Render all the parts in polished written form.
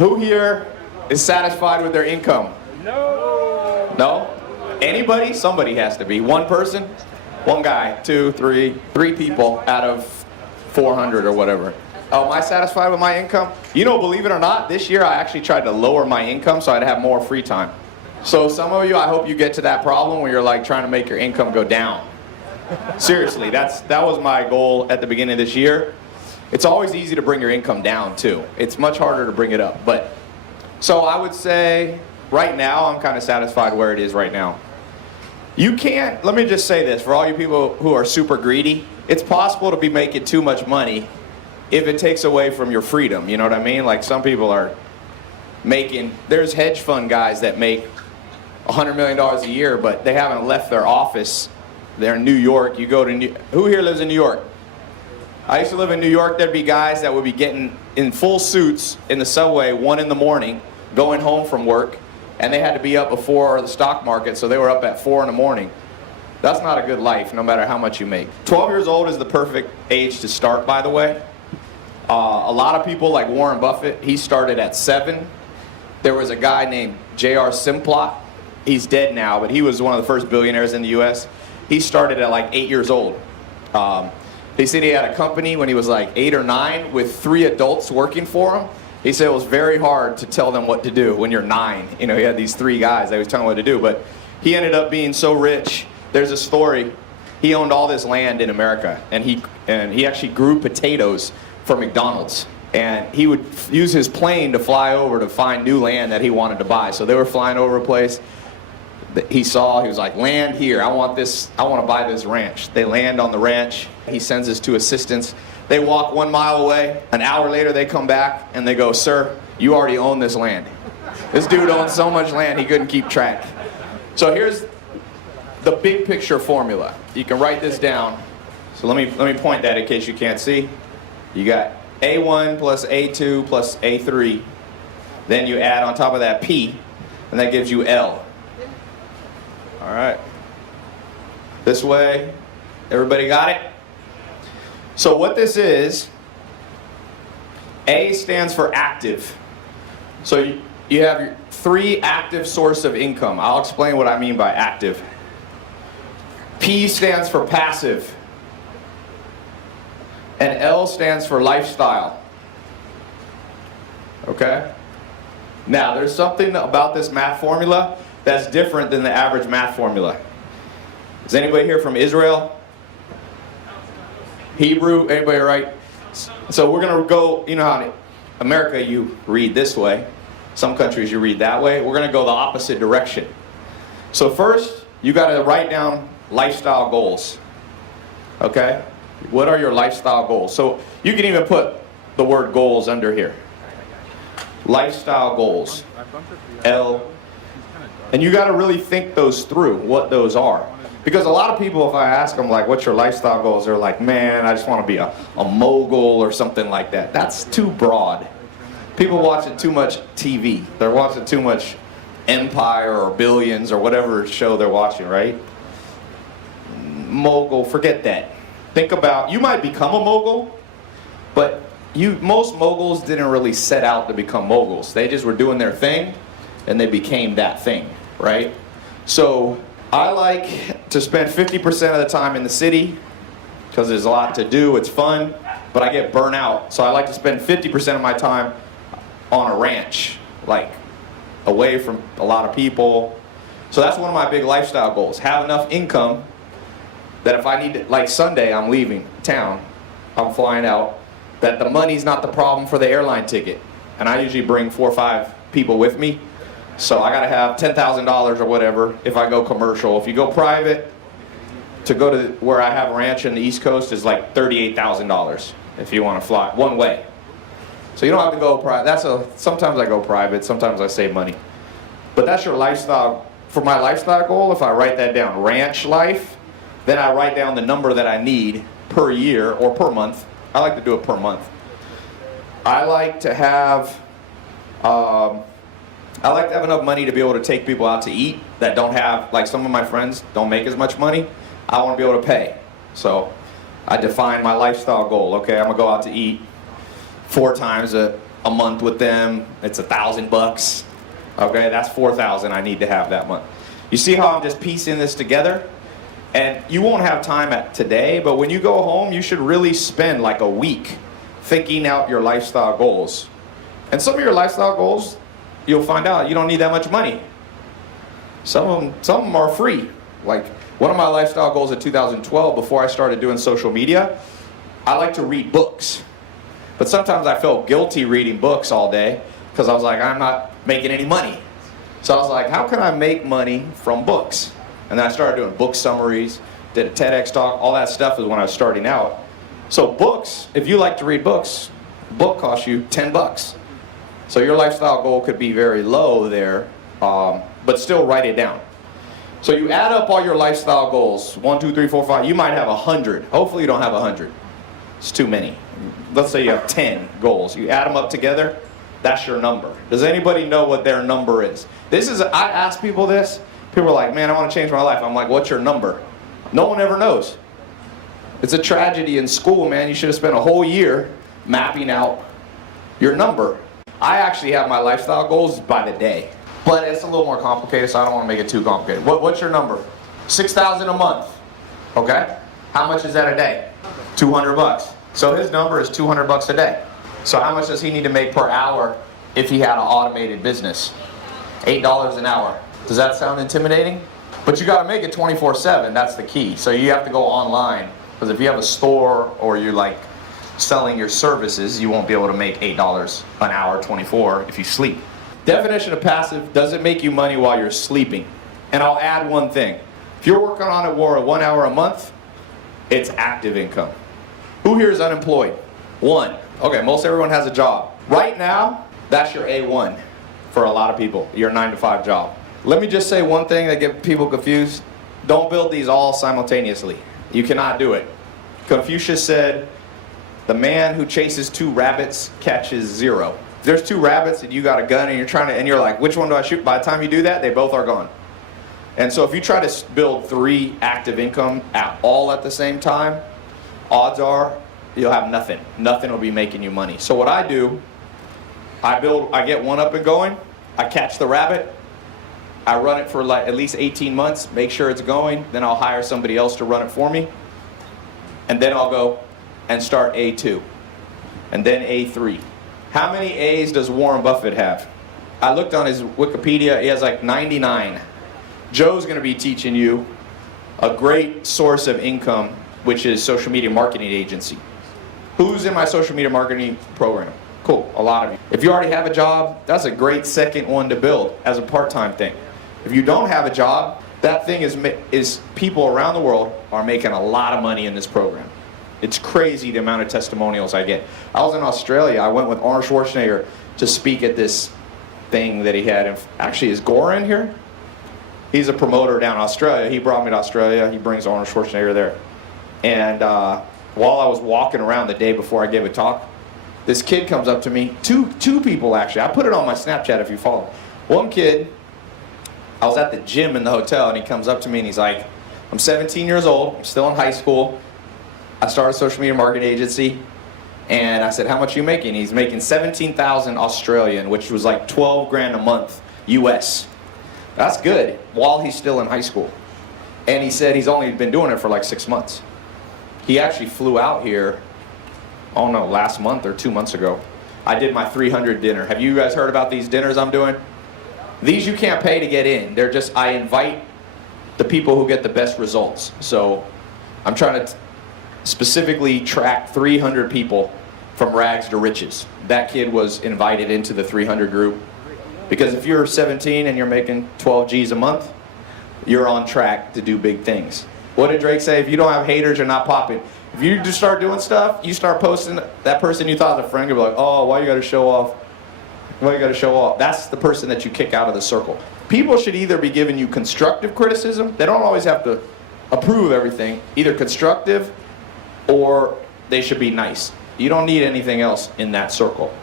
Who here is satisfied with their income? No. No? Anybody? Somebody has to be. One person? One guy, two, three people out of 400 or whatever. Oh, am I satisfied with my income? You know, believe it or not, this year I actually tried to lower my income so I'd have more free time. So some of you, I hope you get to that problem where you're like trying to make your income go down. Seriously, that was my goal at the beginning of this year. It's always easy to bring your income down too. It's much harder to bring it up. But so I would say right now I'm kind of satisfied where it is right now. You can't, let me just say this, for all you people who are super greedy, it's possible to be making too much money if it takes away from your freedom, you know what I mean? Like some people are making, there's hedge fund guys that make $100 million a year, but they haven't left their office. They're in New York. You go to who here lives in New York? I used to live in New York. There'd be guys that would be getting in full suits in the subway 1 in the morning, going home from work, and they had to be up before the stock market, so they were up at 4 in the morning. That's not a good life, no matter how much you make. 12 years old is the perfect age to start, by the way. A lot of people, like Warren Buffett, he started at 7. There was a guy named J.R. Simplot. He's dead now, but he was one of the first billionaires in the U.S. He started at like 8 years old. He said he had a company when he was like 8 or 9 with 3 adults working for him. He said it was very hard to tell them what to do when you're 9. You know, he had these 3 guys that he was telling him what to do, but he ended up being so rich. There's a story. He owned all this land in America, and he actually grew potatoes for McDonald's. And he would use his plane to fly over to find new land that he wanted to buy. So they were flying over a place. He was like, land here, I want to buy this ranch. They land on the ranch. He sends his 2 assistants. They walk 1 mile away. An hour later they come back and they go, sir, you already own this land. This dude owns so much land he couldn't keep track. So here's the big picture formula. You can write this down. So let me point that in case you can't see. You got A1 plus A2 plus A3. Then you add on top of that P, and that gives you L. All right. This way, everybody got it? So what this is, A stands for active. So you have your 3 active source of income. I'll explain what I mean by active. P stands for passive. And L stands for lifestyle. Okay? Now, there's something about this math formula that's different than the average math formula. Is anybody here from Israel? Hebrew? Anybody right? So we're going to go, you know how in America you read this way. Some countries you read that way. We're going to go the opposite direction. So first, you got to write down lifestyle goals. Okay? What are your lifestyle goals? So you can even put the word goals under here. Lifestyle goals. L. And you got to really think those through, what those are. Because a lot of people, if I ask them, like, what's your lifestyle goals? They're like, man, I just want to be a mogul or something like that. That's too broad. People watching too much TV. They're watching too much Empire or Billions or whatever show they're watching, right? Mogul, forget that. Think about, you might become a mogul, but most moguls didn't really set out to become moguls. They just were doing their thing, and they became that thing, right? So I like to spend 50% of the time in the city, because there's a lot to do, it's fun, but I get burnt out. So I like to spend 50% of my time on a ranch, like away from a lot of people. So that's one of my big lifestyle goals. Have enough income that if I need to, like Sunday, I'm leaving town, I'm flying out, that the money's not the problem for the airline ticket. And I usually bring 4 or 5 people with me. So I gotta have $10,000 or whatever if I go commercial. If you go private, to go to where I have a ranch in the East Coast is like $38,000 if you wanna fly, one way. So you don't have to go private. Sometimes I go private, sometimes I save money. But that's your lifestyle. For my lifestyle goal, if I write that down, ranch life, then I write down the number that I need per year or per month. I like to do it per month. I like to have enough money to be able to take people out to eat that don't have, like some of my friends don't make as much money. I want to be able to pay. So I define my lifestyle goal. Okay, I'm gonna go out to eat 4 times a a month with them, it's $1,000. Okay, that's $4,000 I need to have that month. You see how I'm just piecing this together? And you won't have time at today, but when you go home, you should really spend like a week thinking out your lifestyle goals. And some of your lifestyle goals, you'll find out you don't need that much money. Some of them are free. Like one of my lifestyle goals in 2012, before I started doing social media, I like to read books. But sometimes I felt guilty reading books all day because I was like, I'm not making any money. So I was like, how can I make money from books? And then I started doing book summaries, did a TEDx talk, all that stuff is when I was starting out. So books, if you like to read books, a book costs you $10. So your lifestyle goal could be very low there, but still write it down. So you add up all your lifestyle goals, 1, 2, 3, 4, 5, you might have 100. Hopefully you don't have 100. It's too many. Let's say you have 10 goals. You add them up together, that's your number. Does anybody know what their number is? I ask people this. People are like, man, I want to change my life. I'm like, what's your number? No one ever knows. It's a tragedy in school, man. You should have spent a whole year mapping out your number. I actually have my lifestyle goals by the day. But it's a little more complicated, so I don't want to make it too complicated. What's your number? $6,000 a month. Okay? How much is that a day? $200. So his number is $200 a day. So how much does he need to make per hour if he had an automated business? $8 an hour. Does that sound intimidating? But you got to make it 24/7. That's the key. So you have to go online, because if you have a store or you're like selling your services, you won't be able to make $8 an hour 24 if you sleep. Definition of passive: doesn't make you money while you're sleeping. And I'll add one thing. If you're working on it for 1 hour a month, it's active income. Who here is unemployed? One. Okay, most everyone has a job. Right now, that's your A1 for a lot of people, your 9-to-5 job. Let me just say one thing that gets people confused. Don't build these all simultaneously. You cannot do it. Confucius said, the man who chases 2 rabbits catches 0. If there's 2 rabbits and you got a gun and you're like, which one do I shoot? By the time you do that, they both are gone. And so if you try to build 3 active income all at the same time, odds are you'll have nothing. Nothing will be making you money. So what I do, I get one up and going, I catch the rabbit, I run it for like at least 18 months, make sure it's going, then I'll hire somebody else to run it for me, and then I'll go and start A2, and then A3. How many A's does Warren Buffett have? I looked on his Wikipedia, he has like 99. Joe's going to be teaching you a great source of income, which is social media marketing agency. Who's in my social media marketing program? Cool, a lot of you. If you already have a job, that's a great second one to build as a part-time thing. If you don't have a job, that thing is people around the world are making a lot of money in this program. It's crazy the amount of testimonials I get. I was in Australia. I went with Arnold Schwarzenegger to speak at this thing that he had. Actually, is Gore in here? He's a promoter down in Australia. He brought me to Australia. He brings Arnold Schwarzenegger there. And while I was walking around the day before I gave a talk, this kid comes up to me. Two people, actually. I put it on my Snapchat if you follow. One kid, I was at the gym in the hotel, and he comes up to me and he's like, I'm 17 years old. I'm still in high school. I started a social media marketing agency. And I said, how much are you making? He's making 17,000 Australian, which was like 12 grand a month US. That's good, while he's still in high school. And he said he's only been doing it for like 6 months. He actually flew out here, oh no, last month or 2 months ago. I did my 300 dinner. Have you guys heard about these dinners I'm doing? These you can't pay to get in. They're just, I invite the people who get the best results. So I'm trying to specifically track 300 people from rags to riches. That kid was invited into the 300 group. Because if you're 17 and you're making 12 G's a month, you're on track to do big things. What did Drake say? If you don't have haters, you're not popping. If you just start doing stuff, you start posting, that person you thought was a friend, you'll be like, oh, why you gotta show off? Why you gotta show off? That's the person that you kick out of the circle. People should either be giving you constructive criticism, they don't always have to approve of everything, either constructive or they should be nice. You don't need anything else in that circle.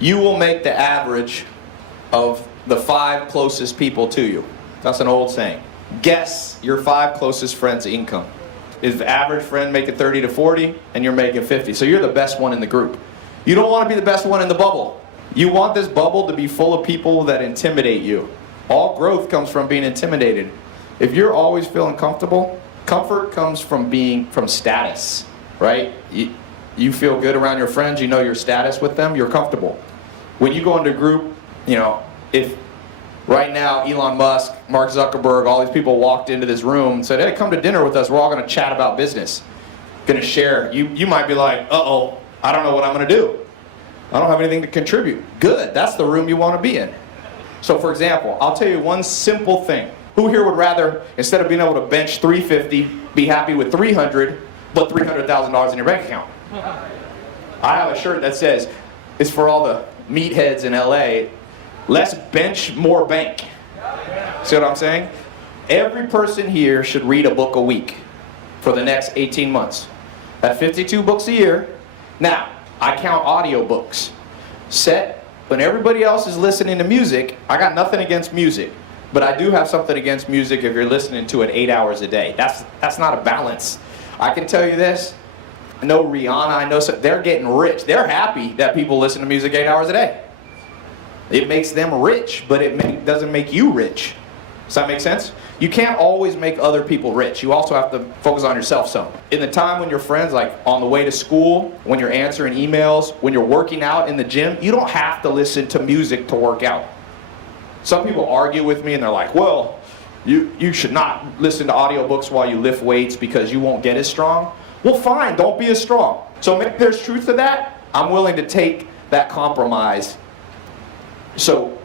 You will make the average of the 5 closest people to you. That's an old saying. Guess your 5 closest friends' income. Is the average friend making 30 to 40 and you're making 50? So you're the best one in the group. You don't want to be the best one in the bubble. You want this bubble to be full of people that intimidate you. All growth comes from being intimidated. If you're always feeling comfortable, comfort comes from status, right? You feel good around your friends, you know your status with them, you're comfortable. When you go into a group, if right now Elon Musk, Mark Zuckerberg, all these people walked into this room and said, hey, come to dinner with us, we're all going to chat about business, going to share. You might be like, uh-oh, I don't know what I'm going to do. I don't have anything to contribute. Good, that's the room you want to be in. So for example, I'll tell you one simple thing. Who here would rather, instead of being able to bench 350, be happy with 300, but $300,000 in your bank account? I have a shirt that says, it's for all the meatheads in LA, less bench, more bank. See what I'm saying? Every person here should read a book a week for the next 18 months. That's 52 books a year. Now, I count audiobooks. When everybody else is listening to music, I got nothing against music, but I do have something against music if you're listening to it 8 hours a day. That's not a balance. I can tell you this, I know Rihanna, I know they're getting rich. They're happy that people listen to music 8 hours a day. It makes them rich, but it doesn't make you rich. Does that make sense? You can't always make other people rich. You also have to focus on yourself some. In the time when your friends, like on the way to school, when you're answering emails, when you're working out in the gym, you don't have to listen to music to work out. Some people argue with me and they're like, well, you should not listen to audiobooks while you lift weights because you won't get as strong. Well, fine, don't be as strong. So maybe there's truth to that. I'm willing to take that compromise. So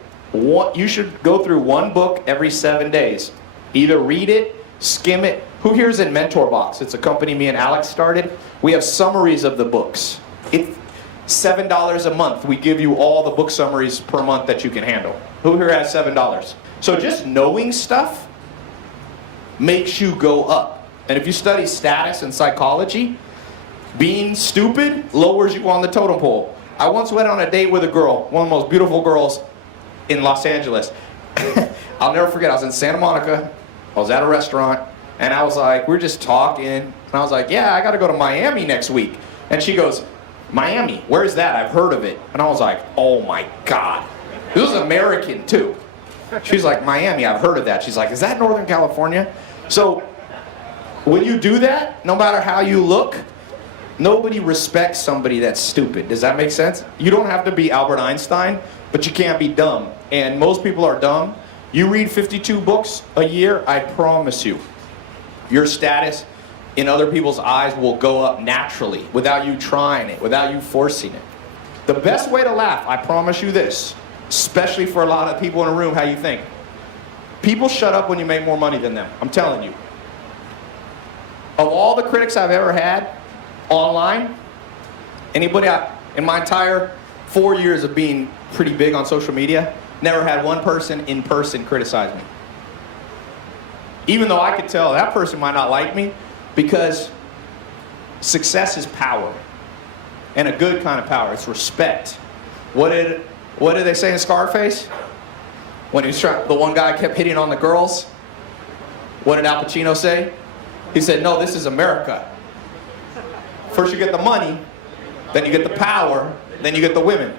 you should go through one book every 7 days. Either read it, skim it. Who here is in Mentor Box? It's a company me and Alex started. We have summaries of the books. It's $7 a month. We give you all the book summaries per month that you can handle. Who here has $7? So just knowing stuff makes you go up. And if you study status and psychology, being stupid lowers you on the totem pole. I once went on a date with a girl, one of the most beautiful girls in Los Angeles. I'll never forget, I was in Santa Monica, I was at a restaurant, and I was like, we were just talking, and I was like, yeah, I gotta go to Miami next week. And she goes, Miami, where's that? I've heard of it. And I was like, oh my God. This was American too. She's like, Miami, I've heard of that. She's like, is that Northern California? So when you do that, no matter how you look, nobody respects somebody that's stupid. Does that make sense? You don't have to be Albert Einstein, but you can't be dumb. And most people are dumb. You read 52 books a year, I promise you, your status in other people's eyes will go up naturally without you trying it, without you forcing it. The best way to laugh, I promise you this, especially for a lot of people in a room, how you think. People shut up when you make more money than them. I'm telling you. Of all the critics I've ever had online, anybody in my entire 4 years of being pretty big on social media, never had one person in person criticize me. Even though I could tell that person might not like me, because success is power. And a good kind of power. It's respect. What did they say in Scarface? When he was the one guy kept hitting on the girls. What did Al Pacino say? He said, no, this is America. First you get the money, then you get the power, then you get the woman.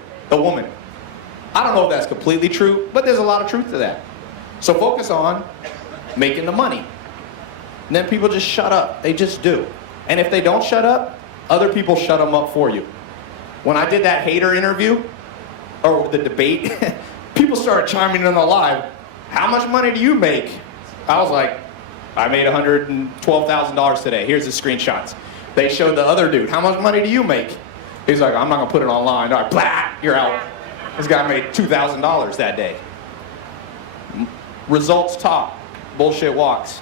I don't know if that's completely true, but there's a lot of truth to that. So focus on making the money. And then people just shut up. They just do. And if they don't shut up, other people shut them up for you. When I did that hater interview, or the debate, people started chiming in on the live. How much money do you make? I was like, I made $112,000 today. Here's the screenshots. They showed the other dude. How much money do you make? He's like, I'm not going to put it online. All right, blah, you're out. This guy made $2,000 that day. Results talk. Bullshit walks.